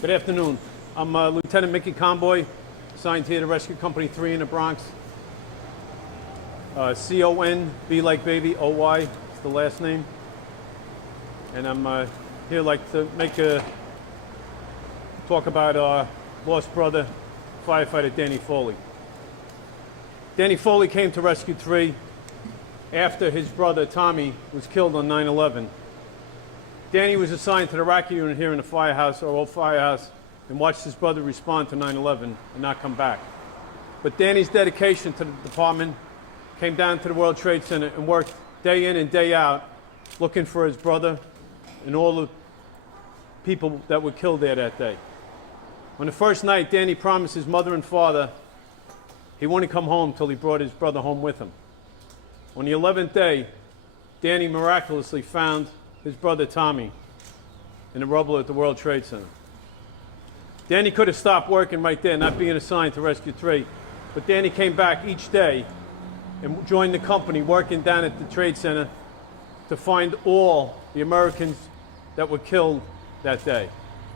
Good afternoon. I'm Lieutenant Mickey Conboy, assigned here to Rescue Company 3 in the Bronx. C-O-N-B like baby, O-Y is the last name. And I'm here like to talk about our lost brother, Firefighter Danny Foley. Danny Foley came to Rescue 3 after his brother Tommy was killed on 9/11. Danny was assigned to the Iraqi unit here in the firehouse, our old firehouse, and watched his brother respond to 9/11 and not come back. But Danny's dedication to the department came down to the World Trade Center and worked day in and day out looking for his brother and all the people that were killed there that day. On the first night, Danny promised his mother and father he wouldn't come home till he brought his brother home with him. On the 11th day, Danny miraculously found his brother Tommy in the rubble at the World Trade Center. Danny could have stopped working right there, not being assigned to Rescue 3, but Danny came back each day and joined the company working down at the Trade Center to find all the Americans that were killed that day.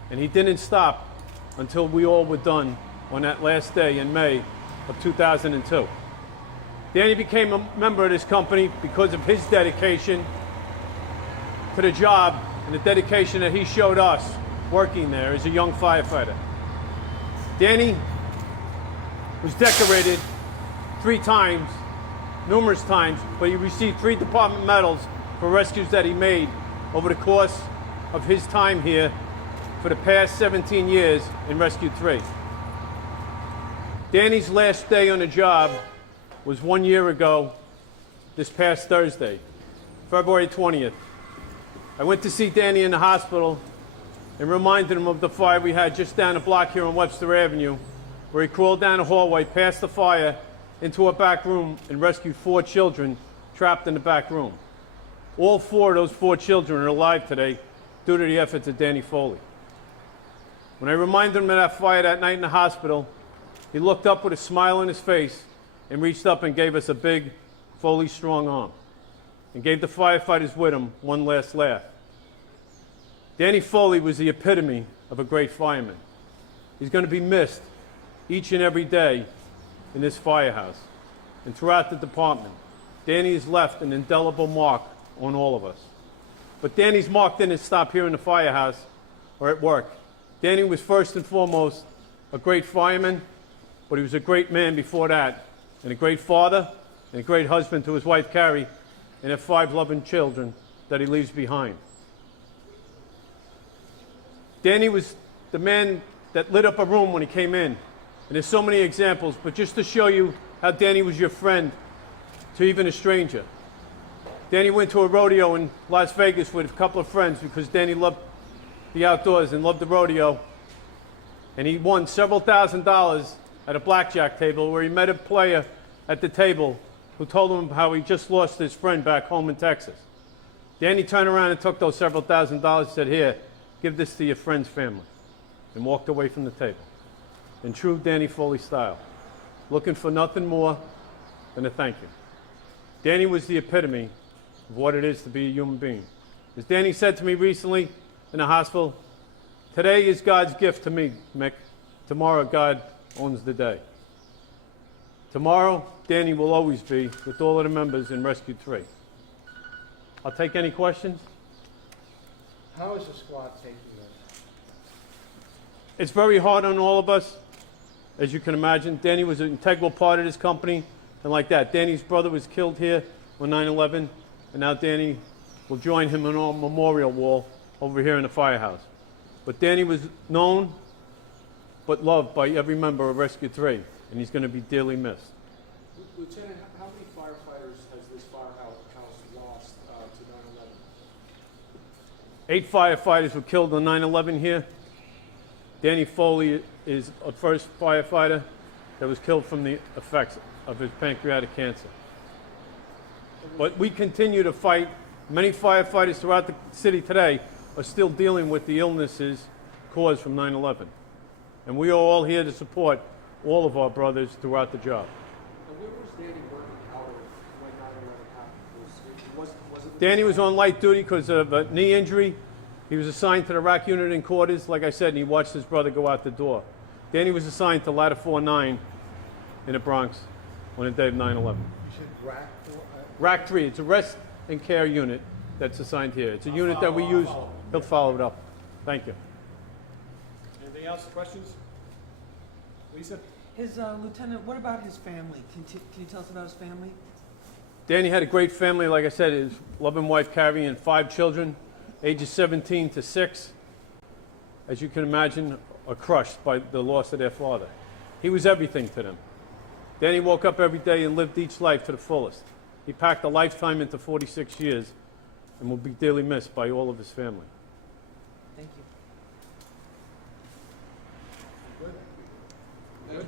And he didn't stop until we all were done on that last day in May of 2002. Danny became a member of this company because of his dedication to the job and the dedication that he showed us working there as a young firefighter. Danny was decorated 3 times, numerous times, but he received 3 department medals for rescues that he made over the course of his time here for the past 17 years in Rescue 3. Danny's last day on the job was 1 year ago, this past Thursday, February 20th. I went to see Danny in the hospital and reminded him of the fire we had just down the block here on Webster Avenue, where he crawled down a hallway past the fire into a back room and rescued 4 children trapped in the back room. All 4 of those 4 children are alive today due to the efforts of Danny Foley. When I reminded him of that fire that night in the hospital, he looked up with a smile on his face and reached up and gave us a big, Foley strong arm, and gave the firefighters with him one last laugh. Danny Foley was the epitome of a great fireman. He's going to be missed each and every day in this firehouse and throughout the department. Danny has left an indelible mark on all of us. But Danny's mark didn't stop here in the firehouse or at work. Danny was first and foremost a great fireman, but he was a great man before that, and a great father, and a great husband to his wife Carrie, and have 5 loving children that he leaves behind. Danny was the man that lit up a room when he came in. And there's so many examples, but just to show you how Danny was your friend to even a stranger. Danny went to a rodeo in Las Vegas with a couple of friends because Danny loved the outdoors and loved the rodeo. And he won several $1,000s at a blackjack table where he met a player at the table who told him how he just lost his friend back home in Texas. Danny turned around and took those several $1,000s and said, "Here, give this to your friend's family," and walked away from the table. In true Danny Foley style, looking for nothing more than a thank you. Danny was the epitome of what it is to be a human being. As Danny said to me recently in the hospital, "Today is God's gift to me, Mick. Tomorrow, God owns the day." Tomorrow, Danny will always be with all of the members in Rescue 3. I'll take any questions. How is the squad taking this? It's very hard on all of us, as you can imagine. Danny was an integral part of this company, and like that, Danny's brother was killed here on 9/11, and now Danny will join him on our memorial wall over here in the firehouse. But Danny was known but loved by every member of Rescue 3, and he's going to be dearly missed. Lieutenant, how many firefighters has this firehouse lost to 9/11? 8 firefighters were killed on 9/11 here. Danny Foley is a first firefighter that was killed from the effects of his pancreatic cancer. But we continue to fight. Many firefighters throughout the city today are still dealing with the illnesses caused from 9/11. And we are all here to support all of our brothers throughout the job. And where was Danny working out of when 9/11 happened? Was it Danny was on light duty because of a knee injury. He was assigned to the rack unit in quarters, like I said, and he watched his brother go out the door. Danny was assigned to ladder 4-9 in the Bronx on the day of 9/11. You said rack for, Rack 3, it's a rest and care unit that's assigned here. It's a unit that we use. He'll follow it up. Thank you. Anything else, questions? Lisa? His lieutenant, what about his family? Can you tell us about his family? Danny had a great family, like I said, his loving wife Carrie and 5 children, ages 17 to 6. As you can imagine, are crushed by the loss of their father. He was everything to them. Danny woke up every day and lived each life to the fullest. He packed a lifetime into 46 years and will be dearly missed by all of his family. Thank you. Good?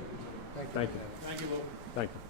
Thank you. Thank you, Lou. Thank you.